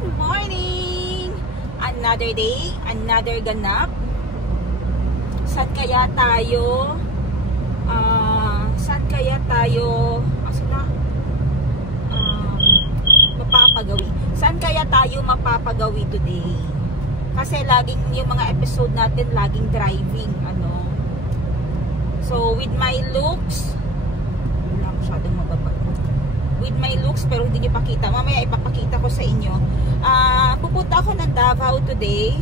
Good morning! Another day, another ganap. Saan kaya tayo? Mapapagawi? Saan kaya tayo mapapagawi today? Kasi laging yung mga episode natin laging driving, ano. So with my looks, wala masyadong mababa. With my looks, pero hindi nyo pakita. Mamaya ipapakita ko sa inyo. Pupunta ako ng Davao today.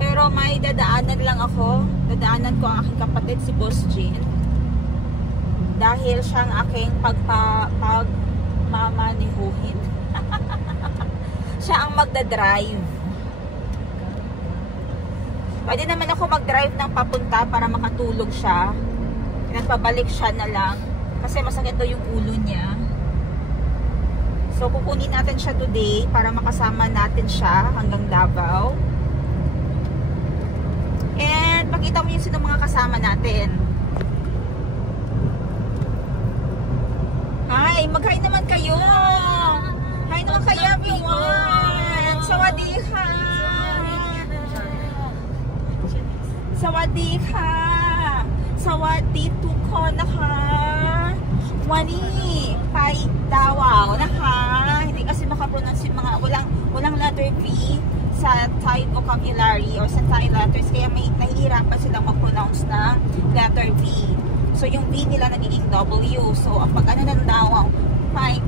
Pero may dadaanan lang ako. Dadaanan ko ang aking kapatid, si Boss Jean. Dahil siyang aking pagmamanihuhin. Siya ang magdadrive. Pwede naman ako mag-drive ng papunta para makatulog siya. Pabalik siya na lang. Kasi masakit daw yung ulo niya. So kukunin natin siya today para makasama natin siya hanggang Davao. And pakita mo yung sino mga kasama natin. Hi, mag-hi naman kayo. Hi naman kayo everyone. Sawadika. Sawadika. Sawadituko naka. Wani, Pai Davao naka. Hindi kasi makapronounce yung mga walang letter V sa Thai vocabulary or sa Thai letters, kaya may nahihirapan silang mag-pronounce ng letter V. So yung V nila nagiging W. So ang pag ano ng Davao, Pai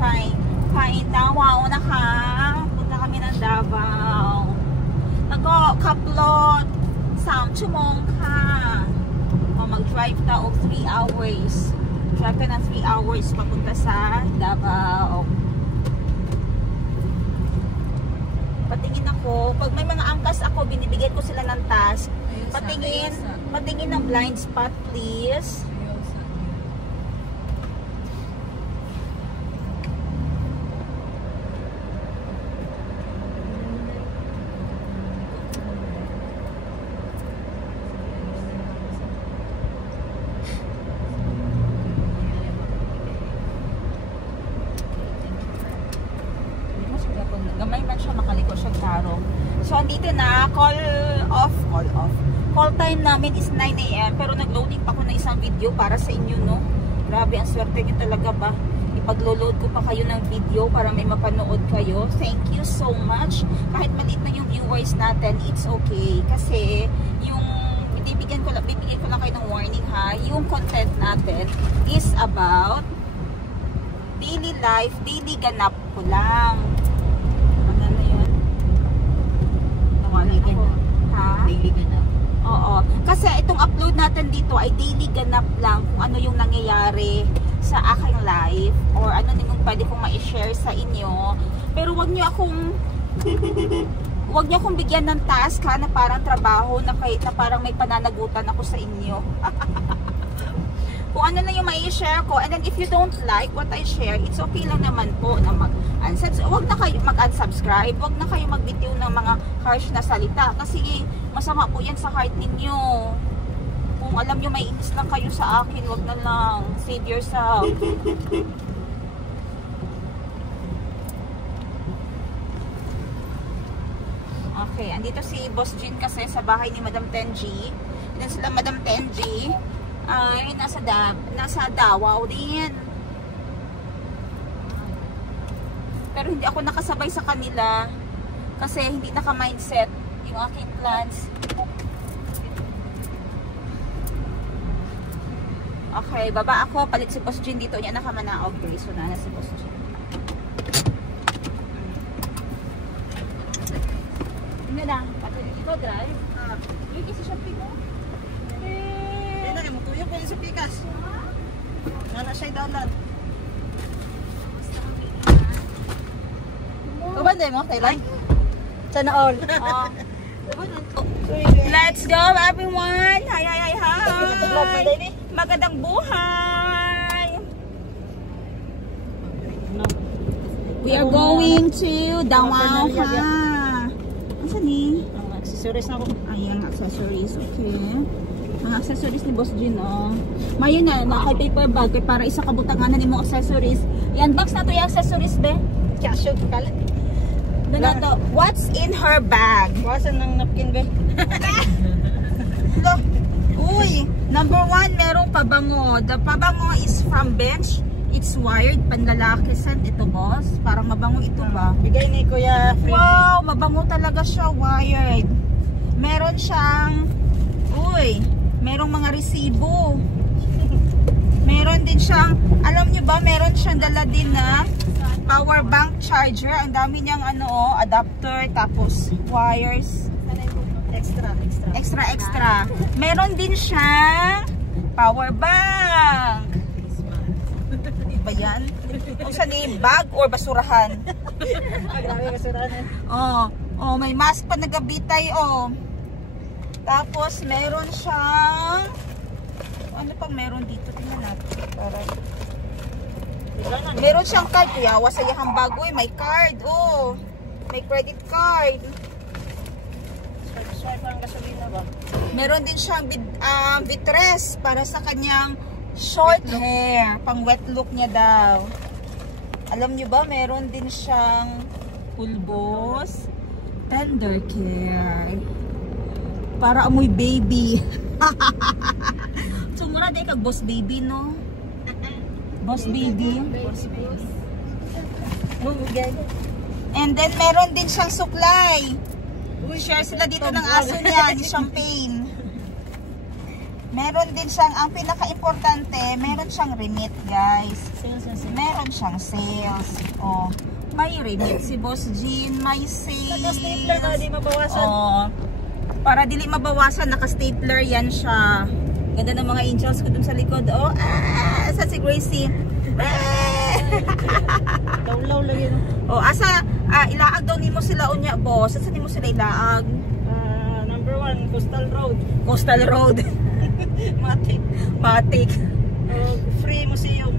Davao naka. Punta kami ng Davao. Nag-kaplot 3 ชั่วโมง ka. Mag-drive tao 3 hours. Drive ka ng 3 hours papunta sa Davao. Patingin ako. Pag may mga angkas ako, binibigyan ko sila ng task. Patingin ng blind spot, please. Gamay man siya, makaliko siya klaro. So andito na, call time namin is 9 AM, pero nag-loading pa ako ng isang video para sa inyo, no. Grabe, ang swerte nyo talaga ba. Ipag-load ko pa kayo ng video para may mapanood kayo. Thank you so much. Kahit maliit na yung viewers natin, it's okay. Kasi yung bibigyan ko lang kayo ng warning, ha. Yung content natin is about daily life, daily ganap ko lang. Daily ganap. Oo. Kasi itong upload natin dito ay daily ganap lang kung ano yung nangyayari sa aking life or ano din yung pwede kong ma-share sa inyo. Pero wag niyo akong bigyan ng task, ha, na parang trabaho na parang may pananagutan ako sa inyo. Kung ano na yung mai-share ko, and then if you don't like what I share, it's okay lang naman po na wag na kayo mag-unsubscribe, wag na kayo magbitiw ng mga harsh na salita kasi masama po yan sa heart ninyo. Kung alam nyo may inis lang kayo sa akin, wag na lang. Save yourself. Okay, andito si Boss Jean kasi sa bahay ni Madam Tenji. And then sila Madam Tenji ay nasa Davao din. Pero hindi ako nakasabay sa kanila kasi hindi naka-mindset yung aking plans. Okay, baba ako, palit si Boss Jean dito niya nakamanaog. Okay, so na si Boss Jean. Hindi na, patuloy ko drive. Yung kasi siya pino. Tuyok ko yung sa pikas. Nana siya dalan. Kubanday mo, Thailand? Sana all. Let's go everyone! Hi! Magandang buhay! We are going to Davao, ha? Asan ni? Ang accessories na ako. Ayan, accessories. Okay. Ang accessories ni Boss Jean, oh. Mayon na, naka paper bag, kaya para isa kabutangan na ni mong accessories. Yan, box na to yung accessories, be. Casio, kalit. What's in her bag? Wasan ng napkin ba? Look. Uy, number 1, merong pabango. The pabango is from Bench. It's wired, panlalaki scent ito, boss. Parang mabango ito ba? Bigay ni Kuya Freddy. Wow, mabango talaga siya, wired. Meron siyang, merong mga resibo. Meron din siyang, alam nyo ba, meron siyang dala din na power bank charger. Ang dami niyang adapter, tapos wires. Extra. Meron din siyang power bank. Ba yan? Kung saan yung bag or basurahan? Grabe basurahan. May mask pa na gabitay, Tapos, meron siyang, ano pang meron dito? Tingnan natin. Meron siyang card. Kuya, wasayahang bago may card, May credit card. Swipe ang gasolina ba? Meron din siyang vitres para sa kanyang short hair. Pang wet look niya daw. Alam niyo ba, meron din siyang pulbos. Tender care. Para amoy baby. Sumura din kag boss baby, no? Boss baby. And then, meron din siyang supply. Share sila dito ng aso niya, ni Champagne. Meron din siyang, ang pinaka-importante, meron siyang remit, guys. Meron siyang sales. May remit si Boss Jean, may sales. Naka-stapler na, di mabawasan. Para dili mabawasan, naka-stapler yan siya. Ganda ng mga angels ko dun sa likod. Saan si Gracie? Taulaw lang yun. Ilaag daw nimo sila unya, boss. Saan nimo sila ilaag? Number 1, Coastal Road. Matik. Free museum.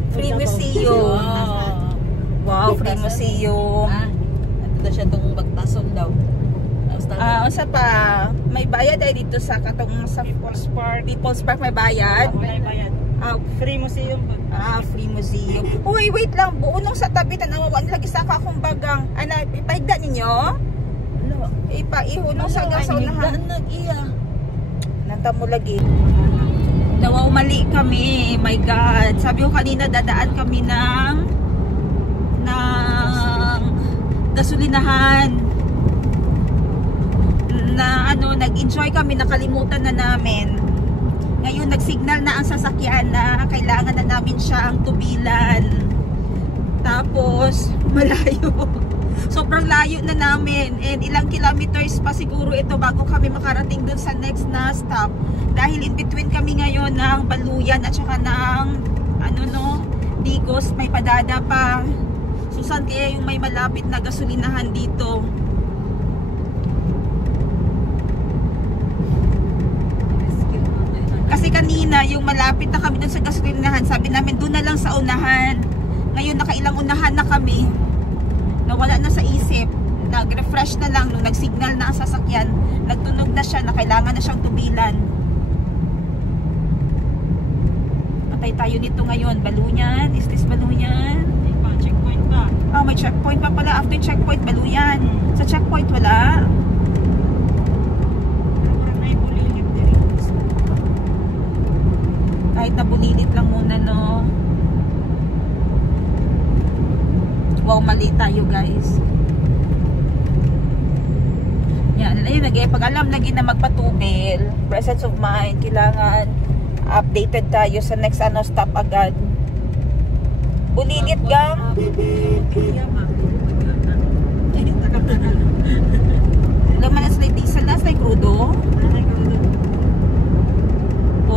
Wow, free museum. Ito siya itong bagtason daw. Unsa pa? May bayad ay dito sa People's Park may bayad. May bayad. Free museum. Free museum. Uy, wait lang. Buunong sa tabi tanawan lagi sa akong bagang. Ipahigda ninyo? Ipaihunong sa gasaunahan. Nanta mo lagi. Dawaw mali kami. My God. Sabi ko kanina dadaan kami ng gasolinahan. Nag-enjoy kami, nakalimutan na namin. Ngayon nag-signal na ang sasakyan na kailangan na namin siyang tubilan. Tapos malayo. Sobrang layo na namin. And ilang kilometers pa siguro ito bago kami makarating dun sa next na stop. Dahil in between kami ngayon ng Baluyan at saka ng Digos, may padada pa. Susan kaya yung may malapit na gasolinahan dito. Kasi kanina, yung malapit na kami dun sa gasolinahan, sabi namin doon na lang sa unahan. Ngayon, nakailang unahan na kami. Nawala na sa isip. Nag-refresh na lang nung nag-signal na ang sasakyan. Nagtunog na siya na kailangan na siyang tubilan. Patay tayo dito ngayon. Baluyan. Is this Baluyan? Checkpoint pa. May checkpoint pa pala. After checkpoint, Baluyan. Sa checkpoint, wala. Kahit nabulilit lang muna, no? Wow, mali tayo, guys. Yan, ayun, pag alam lagi na magpatubil, presence of mind, kailangan updated tayo sa next stop agad. Bulilit, gang. Laman na sila diesel na sa crudo.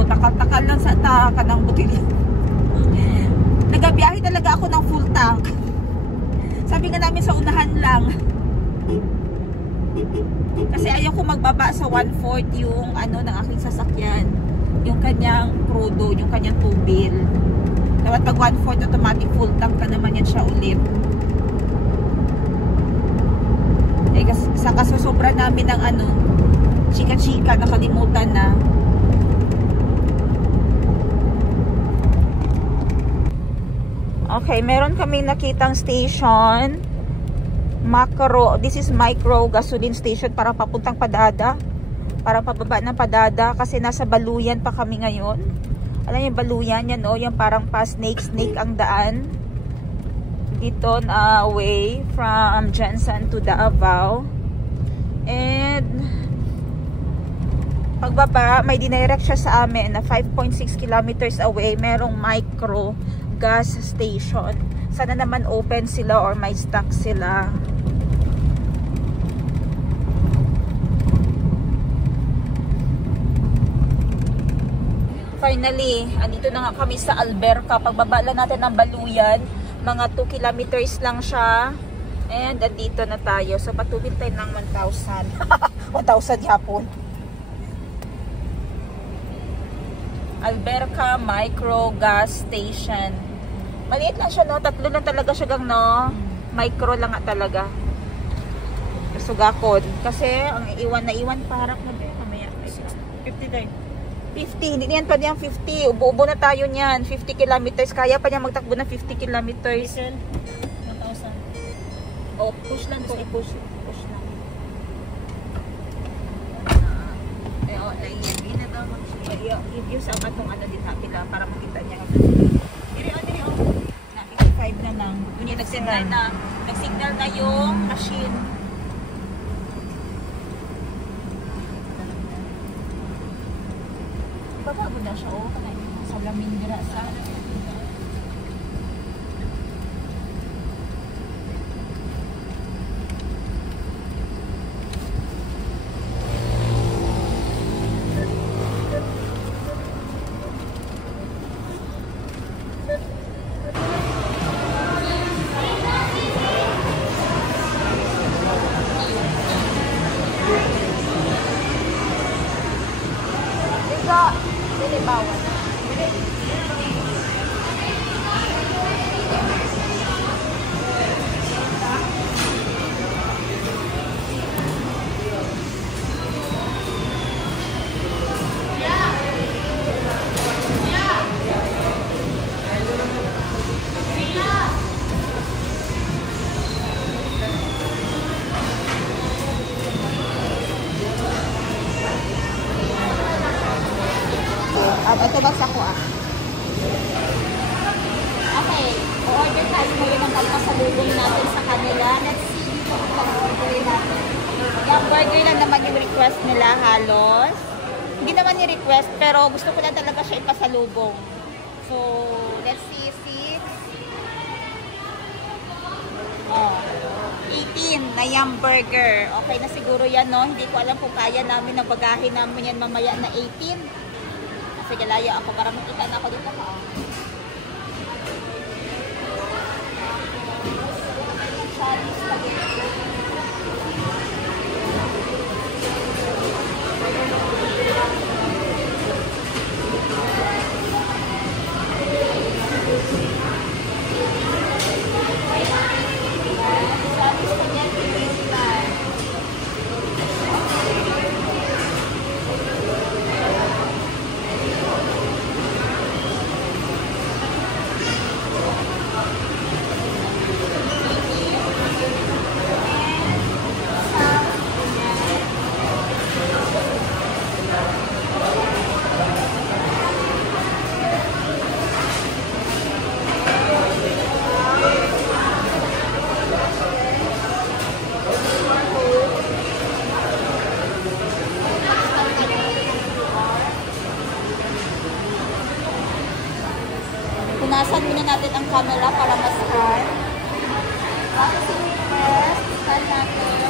Takal-takal lang sa kanang butilya. Nagabiyahe talaga ako ng full tank. Sabi nga namin sa unahan lang. Kasi ayaw ko magbaba sa 1/4 yung ng aking sasakyan. Yung kanyang crudo, yung kanyang tubil. Dapat pag 1/4 automatic full tank ka naman yan siya ulit. Kasi sa kasusobra namin ng chika-chika, nakalimutan na. Okay, meron kaming nakitang station Macro, this is micro gasoline station para papuntang Padada. Para pababa ng Padada kasi nasa Baluyan pa kami ngayon. Alam niyo Baluyan yan, oh, yung parang pa snake ang daan. Dito way from Jensen to Davao. And pagbaba, may dinirect siya sa amin na 5.6 kilometers away, merong micro gas station. Sana naman open sila or may stock sila. Finally, andito na nga kami sa Alberca. Pagbaba lang natin ng Baluyan, mga 2 kilometers lang siya. And andito na tayo. So patubig tayo ng 1,000. 1,000 Japon. Alberca Micro Gas Station. Maliit lang siya, no? 3 lang talaga siya gang, no? Micro lang nga talaga. Sugakod. Kasi ang iwan na parang na ba? Mamaya. 59. 50. Hindi yan pa niyang 50. Ubo-ubo na tayo niyan. 50 kilometers. Kaya pa niya magtakbo ng 50 kilometers. 1,000. Oh, push lang to. I-push. Push lang. Oh, naiyan na daw. I-view sa atong ano dito. Pila para makita niya. Diri, na 55 na lang. Yun yung nag-signal na. Nag-signal na yung machine. Bago na siya, oh. Sa lamin dira sa... ito ba sa kuha? Okay. O-order tayo ngayon ng pagpasalubong natin sa kanila. Let's see dito kung pag-orderin natin. Yung burger lang naman yung request nila halos. Hindi naman yung request pero gusto ko lang talaga siya ipasalubong. So, let's see. 18 na yung burger. Okay na siguro yan, no? Hindi ko alam kung kaya namin na bagahin namin yan mamaya na 18. Sige, layo ako para makita na ako dito pa. Punasan muna natin ang camera para mas-scan. Tapos i-request, scan natin.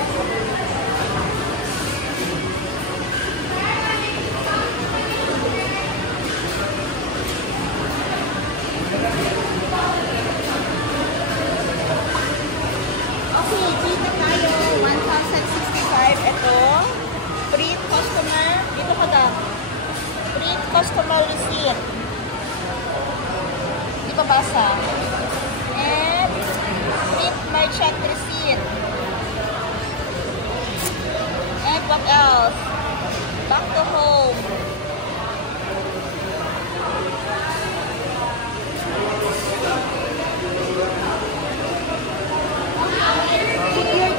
Okay, dito tayo. 1,065. Ito. Print customer. Dito ka daw. Print customer receipt. Pabasa. And print merchant receipt. And what else? Back to home. Secure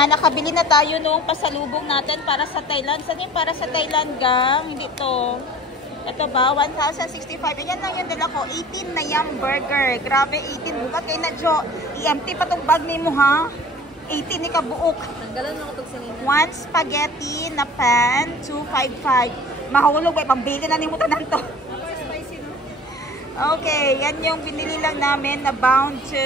Ayan, nakabili na tayo nung pasalubong natin para sa Thailand. Saan yung para sa Thailand, gang? Hindi to. Ito ba? 1,065. Ayan lang yung dala ko. 18 na yung burger. Grabe, 18. Bukat kayo na, Jo. I-empty pa tong bag ni mo, ha? 18 ni kabuok. Tanggalan mo ko itong sinina. 1 spaghetti na pan, 255. Mahulog, may pambili na ni mo tanan to. Spicy, no? Okay, yan yung binili lang namin na bound to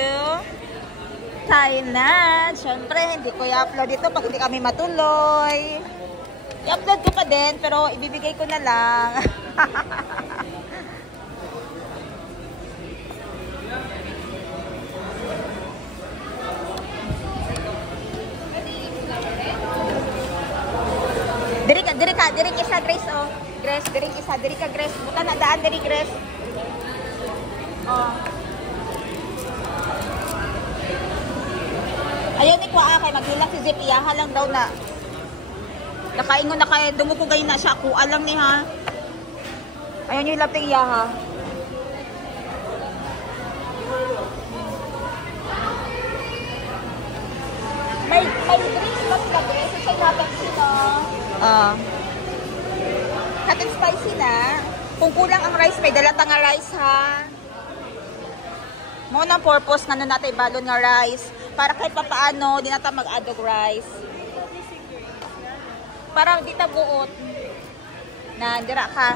Thailand. Siyempre, hindi ko i-upload ito pag hindi kami matuloy. I-upload ko pa din, pero ibibigay ko na lang. Diri ka isa, Grace, oh. Grace, diri ka, Grace. Buta na daan, diri, Grace. Oh. Ayaw ni Kwa kay maghilang si Zip, iyaha lang daw na. Nakaingon na kaya, dumuko kayo na siya, kuha lang ni ha. Ayaw nyo ilapting iyaha. May drinks ba sila, Grace? Sa natin sila. Hot and spicy na. Kung kulang ang rice, may dalata nga rice ha. Mo na purpose nga natin balon nga rice. Para kahit papaano, di natin mag-add og rice. Para di ta buot. Na, dira ka.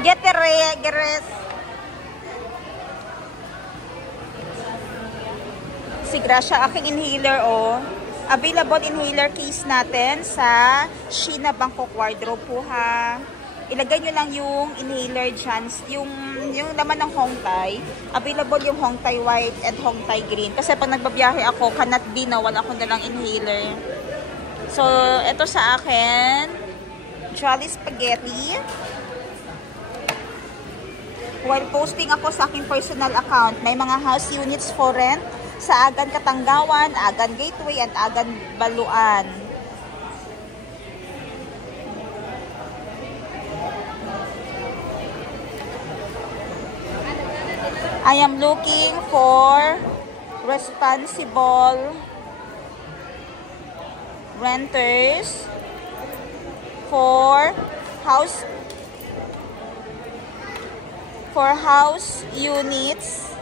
Get the Geres. Si Gracia, aking inhaler, oh. Available inhaler case natin sa Sheena Bangkok Wardrobe po, ha. Ilagay nyo lang yung inhaler dyan. Yung laman ng Hongtai. Available yung Hongtai White and Hongtai Green. Kasi pag nagbabiyahe ako, cannot be na wala akong dalang inhaler. So, ito sa akin. Jolly Spaghetti. While posting ako sa aking personal account, may mga house units for rent sa Agan Katanggawan, Agan Gateway, at Agan Baluan. I am looking for responsible renters for house units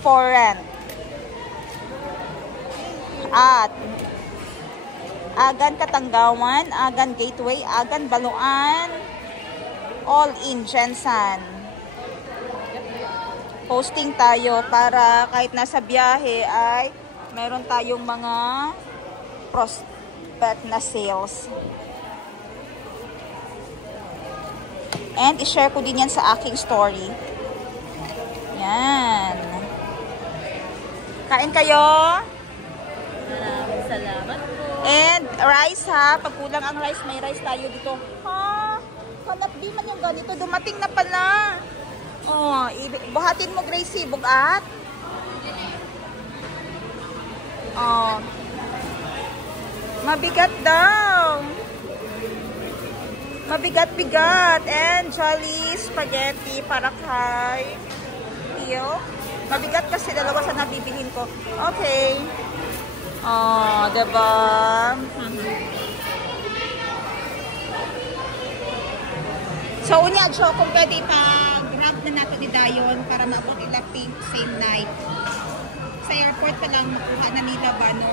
for rent at Agan Katanggawan, Agan Gateway, Agan Baluan, all in Jensen. Posting tayo para kahit nasa biyahe ay meron tayong mga prospect na sales. And i-share ko din yan sa aking story. Yan. Kain kayo. Maraming salamat po. And rice ha. Pag kulang ang rice, may rice tayo dito. Ha? Hanap di man yung ganito. Dumating na pala. Oh, buhatin mo, Gracie. Bugat. Oh. Mabigat daw. Mabigat-bigat. And Jolly Spaghetti para kay Iyo. Mabigat kasi dalawa sa nabibilhin ko. Okay. Oh, diba? So, unya, Jo, kung pwede pa grab na nato ni Dayon para maabot ila same night. Sa airport pa lang makuha na nila ba, no?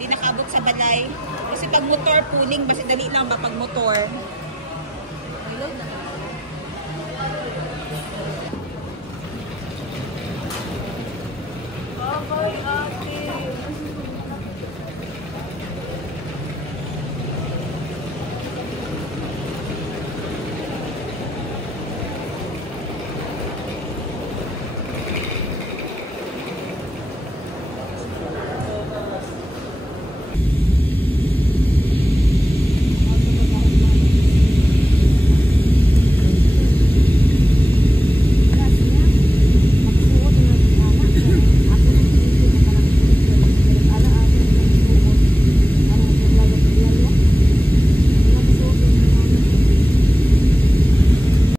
Di nakaabot sa balay. Kasi pag motor, pooling, basta dali lang ba pag motor? Reload na. Okay,